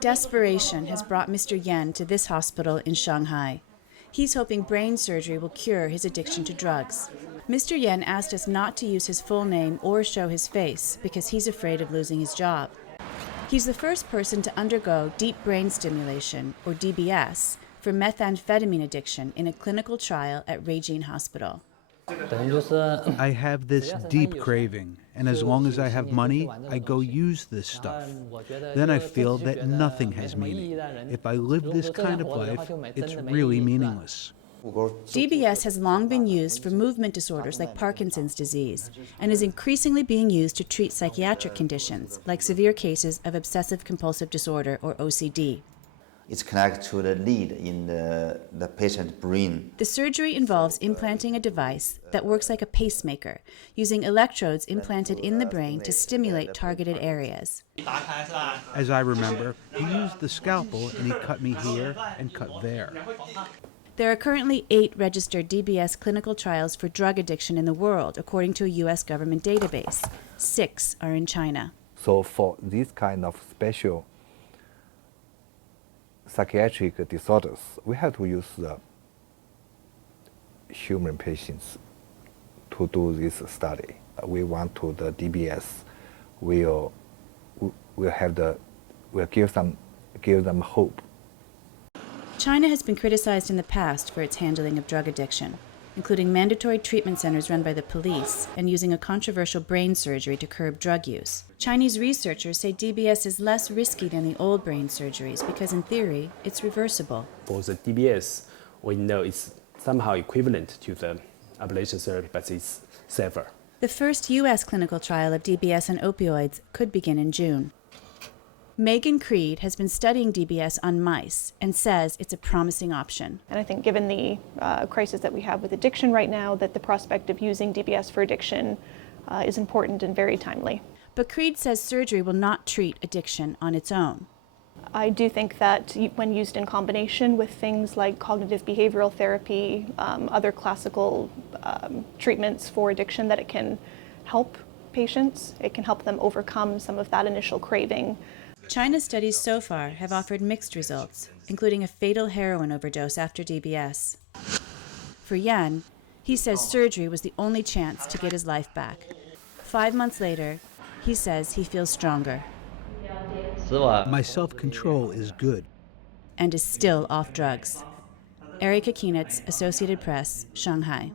Desperation has brought Mr. Yan to this hospital in Shanghai. He's hoping brain surgery will cure his addiction to drugs. Mr. Yan asked us not to use his full name or show his face because he's afraid of losing his job. He's the first person to undergo deep brain stimulation, or DBS, for methamphetamine addiction in a clinical trial at RUIJIN Hospital. I have this deep craving, and as long as I have money, I go use this stuff. Then I feel that nothing has meaning. If I live this kind of life, it's really meaningless. DBS has long been used for movement disorders like Parkinson's disease and is increasingly being used to treat psychiatric conditions like severe cases of obsessive compulsive disorder or OCD. It's connected to the lead in the patient's brain. The surgery involves implanting a device that works like a pacemaker, using electrodes implanted in the brain to stimulate targeted areas. As I remember, he used the scalpel and he cut me here and cut there. There are currently 8 registered DBS clinical trials for drug addiction in the world, according to a U.S. government database. 6 are in China. So for this kind of special psychiatric disorders, we have to use the human patients to do this study. We want to the DBS will give them hope. China has been criticized in the past for its handling of drug addiction, including mandatory treatment centers run by the police and using a controversial brain surgery to curb drug use. Chinese researchers say DBS is less risky than the old brain surgeries because, in theory, it's reversible. For the DBS, we know it's somehow equivalent to the ablation therapy, but it's safer. The first U.S. clinical trial of DBS and opioids could begin in June. Megan Creed has been studying DBS on mice and says it's a promising option. And I think given the crisis that we have with addiction right now, that the prospect of using DBS for addiction is important and very timely. But Creed says surgery will not treat addiction on its own. I do think that when used in combination with things like cognitive behavioral therapy, other classical treatments for addiction, that it can help patients. It can help them overcome some of that initial craving. China's studies so far have offered mixed results, including a fatal heroin overdose after DBS. For Yan, he says surgery was the only chance to get his life back. 5 months later, he says he feels stronger. My self-control is good. And is still off drugs. Erika Kienitz, Associated Press, Shanghai.